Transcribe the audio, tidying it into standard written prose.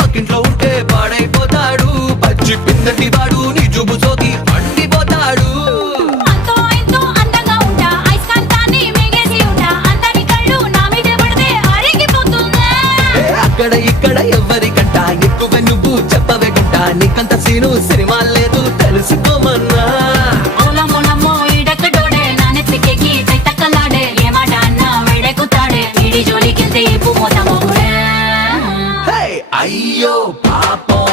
పక్కింట్లో ఉంటే పాడైపోతాడు. పచ్చి పిందటి వాడు నీ జుబు సోకి పండిపోతాడు. అంతో ఇంతో అందంగా ఉంటా, ఐస్కాంతాన్ని మింగేసి ఉంటా, అందరి కళ్ళు నా మీదే పడితే అరిగిపోతుందా. అక్కడ ఇక్కడ ఎవరికంట ఎక్కువ నువ్వు చెప్పవే గుంట. నీకంత సీను సినిమా లేదు తెలుసుకోమన్నా. ఓలమ్మో ఈడెక్కడోడే నా నెత్తికెక్కి తైతక్కలాడే, ఏ మాట అన్నా వేడెక్కుతాడే, వీడి జోలికెళ్తే ఇప్పు మోతమోగుడే. అయ్యో పాపం